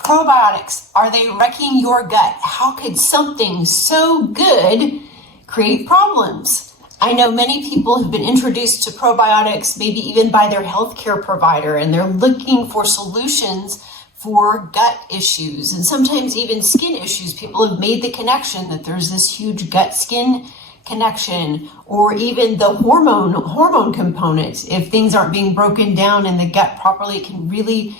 Probiotics, are they wrecking your gut? How could something so good create problems? I know many people have been introduced to probiotics, maybe even by their healthcare provider, and they're looking for solutions for gut issues and sometimes even skin issues. People have made the connection that there's this huge gut-skin connection, or even the hormone component. If things aren't being broken down in the gut properly, it can really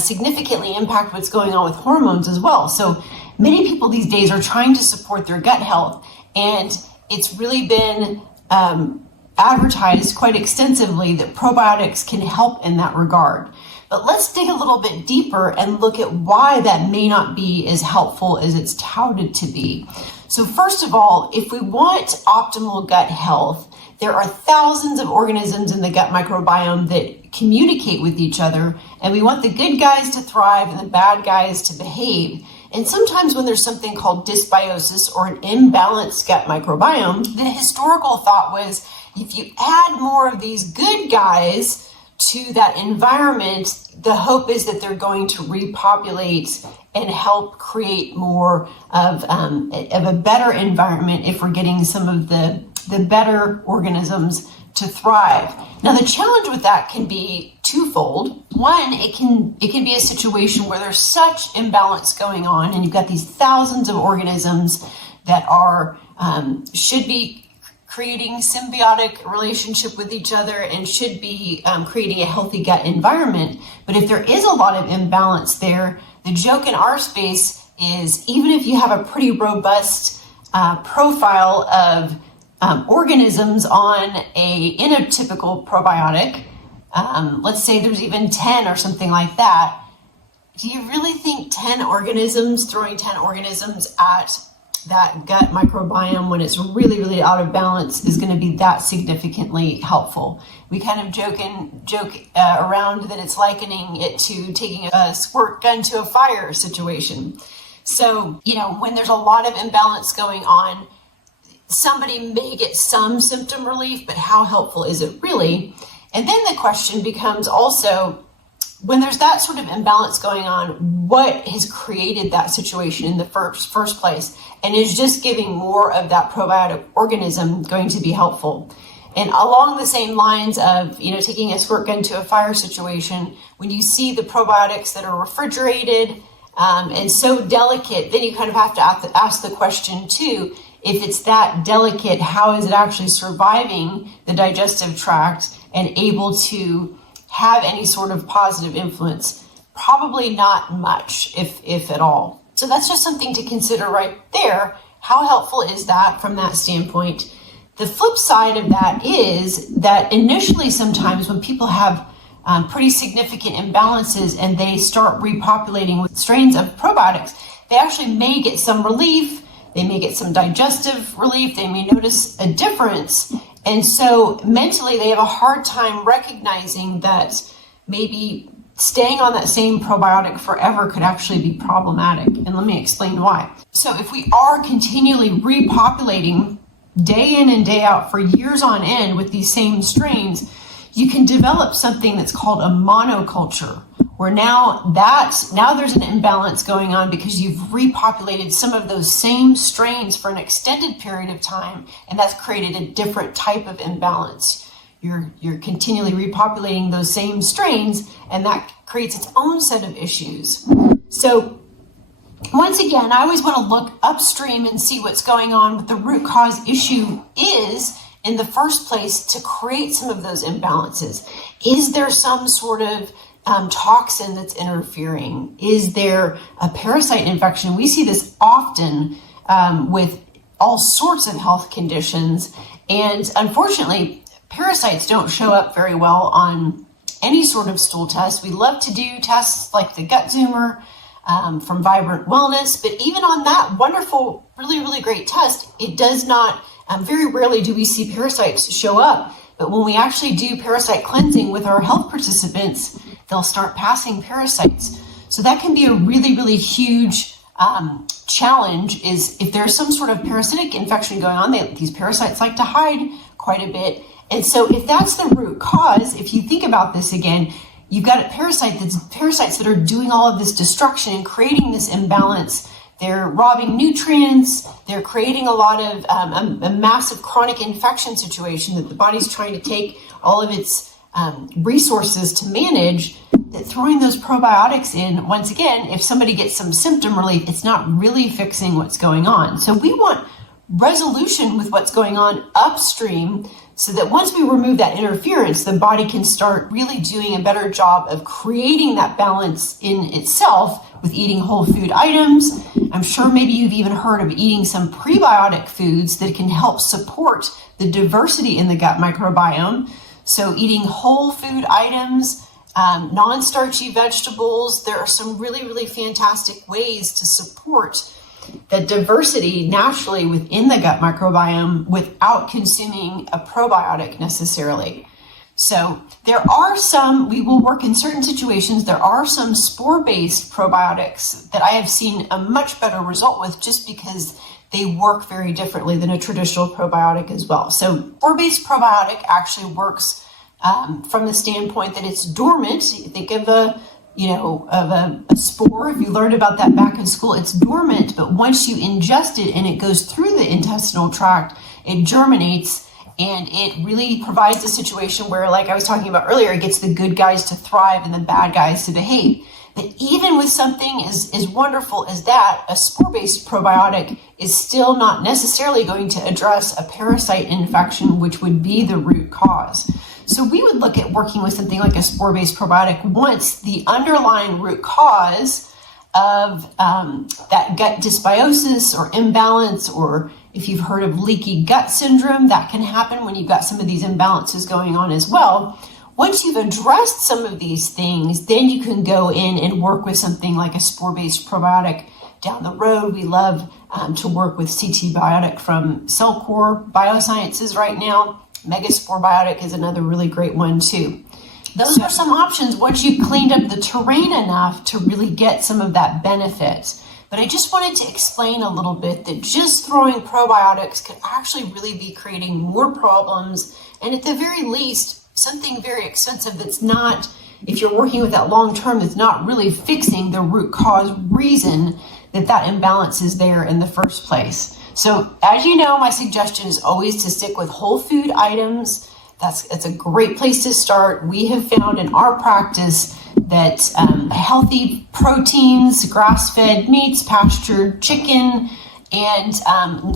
significantly impact what's going on with hormones as well. So many people these days are trying to support their gut health, and it's really been advertised quite extensively that probiotics can help in that regard. But let's dig a little bit deeper and look at why that may not be as helpful as it's touted to be. So first of all, if we want optimal gut health, there are thousands of organisms in the gut microbiome that communicate with each other, and we want the good guys to thrive and the bad guys to behave. And sometimes when there's something called dysbiosis or an imbalanced gut microbiome, the historical thought was if you add more of these good guys to that environment, the hope is that they're going to repopulate and help create more of a better environment if we're getting some of the better organisms to thrive. Now, the challenge with that can be twofold. One, it can be a situation where there's such imbalance going on, and you've got these thousands of organisms that are should be creating symbiotic relationship with each other and should be creating a healthy gut environment. But if there is a lot of imbalance there, the joke in our space is even if you have a pretty robust profile of organisms in a typical probiotic, let's say there's even 10 or something like that, do you really think throwing 10 organisms at that gut microbiome when it's really, really out of balance is going to be that significantly helpful? We kind of joke around that it's likening it to taking a squirt gun to a fire situation. So, when there's a lot of imbalance going on, somebody may get some symptom relief, but how helpful is it really? And then the question becomes also, when there's that sort of imbalance going on, what has created that situation in the first place? And is just giving more of that probiotic organism going to be helpful? And along the same lines of, taking a squirt gun to a fire situation, when you see the probiotics that are refrigerated and so delicate, then you kind of have to ask the question too, if it's that delicate, how is it actually surviving the digestive tract and able to have any sort of positive influence? Probably not much, if at all. So that's just something to consider right there. How helpful is that from that standpoint? The flip side of that is that initially sometimes when people have pretty significant imbalances and they start repopulating with strains of probiotics, they actually may get some relief. They may get some digestive relief. They may notice a difference. And so mentally, they have a hard time recognizing that maybe staying on that same probiotic forever could actually be problematic. And let me explain why. So if we are continually repopulating day in and day out for years on end with these same strains, you can develop something that's called a monoculture, where now there's an imbalance going on because you've repopulated some of those same strains for an extended period of time, and that's created a different type of imbalance. You're continually repopulating those same strains, and that creates its own set of issues. So once again, I always want to look upstream and see what's going on, what the root cause issue is in the first place to create some of those imbalances. Is there some sort of toxin that's interfering? Is there a parasite infection? We see this often with all sorts of health conditions, and unfortunately, parasites don't show up very well on any sort of stool test. We love to do tests like the Gut Zoomer from Vibrant Wellness, but even on that wonderful, really, really great test, it does not, very rarely do we see parasites show up. But when we actually do parasite cleansing with our health participants, they'll start passing parasites. So that can be a really, really huge challenge is if there's some sort of parasitic infection going on, these parasites like to hide quite a bit. And so if that's the root cause, if you think about this again, you've got parasites that are doing all of this destruction and creating this imbalance. They're robbing nutrients. They're creating a lot of a massive chronic infection situation that the body's trying to take all of its resources to manage. That throwing those probiotics in, once again, if somebody gets some symptom relief, it's not really fixing what's going on. So we want resolution with what's going on upstream so that once we remove that interference, the body can start really doing a better job of creating that balance in itself with eating whole food items. I'm sure maybe you've even heard of eating some prebiotic foods that can help support the diversity in the gut microbiome. So eating whole food items, non-starchy vegetables, there are some really, really fantastic ways to support the diversity naturally within the gut microbiome without consuming a probiotic necessarily. So there are some, we will work in certain situations, there are some spore-based probiotics that I have seen a much better result with just because they work very differently than a traditional probiotic as well. So spore-based probiotic actually works from the standpoint that it's dormant. You think of a spore. If you learned about that back in school, it's dormant, but once you ingest it and it goes through the intestinal tract, it germinates and it really provides a situation where, like I was talking about earlier, it gets the good guys to thrive and the bad guys to behave. But even with something as wonderful as that, a spore-based probiotic is still not necessarily going to address a parasite infection, which would be the root cause. So we would look at working with something like a spore-based probiotic once the underlying root cause of that gut dysbiosis or imbalance, or if you've heard of leaky gut syndrome, that can happen when you've got some of these imbalances going on as well. Once you've addressed some of these things, then you can go in and work with something like a spore-based probiotic down the road. We love to work with CT Biotic from Cellcore Biosciences right now. Megaspore Biotic is another really great one too. Those are some options once you've cleaned up the terrain enough to really get some of that benefit. But I just wanted to explain a little bit that just throwing probiotics could actually really be creating more problems, and at the very least, something very expensive that's not, if you're working with that long term, that's not really fixing the root cause reason that imbalance is there in the first place. So as you know, my suggestion is always to stick with whole food items. That's a great place to start. We have found in our practice that healthy proteins, grass-fed meats, pastured chicken, and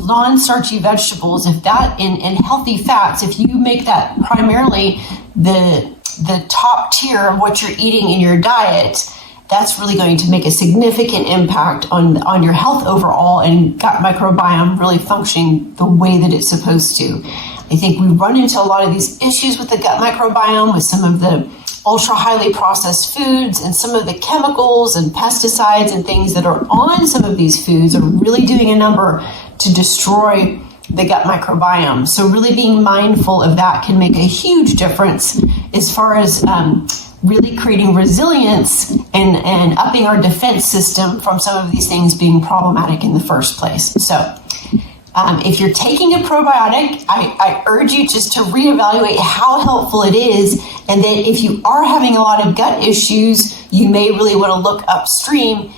non-starchy vegetables, if that and healthy fats, if you make that primarily the top tier of what you're eating in your diet, that's really going to make a significant impact on your health overall and gut microbiome really functioning the way that it's supposed to. I think we run into a lot of these issues with the gut microbiome with some of the ultra highly processed foods and some of the chemicals and pesticides and things that are on some of these foods are really doing a number to destroy the gut microbiome. So really being mindful of that can make a huge difference as far as really creating resilience and upping our defense system from some of these things being problematic in the first place. So if you're taking a probiotic, I urge you just to reevaluate how helpful it is, and that if you are having a lot of gut issues, you may really want to look upstream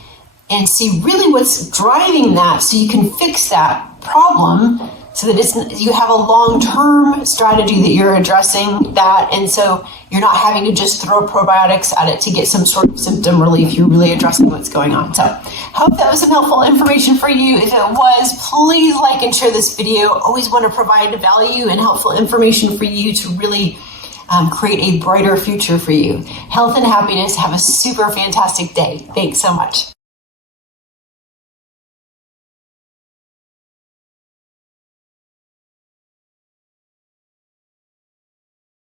and see really what's driving that so you can fix that problem so that you have a long-term strategy that you're addressing that, and so you're not having to just throw probiotics at it to get some sort of symptom relief. You're really addressing what's going on. So hope that was some helpful information for you. If it was, please like and share this video. Always want to provide value and helpful information for you to really create a brighter future for you. Health and happiness. Have a super fantastic day. Thanks so much.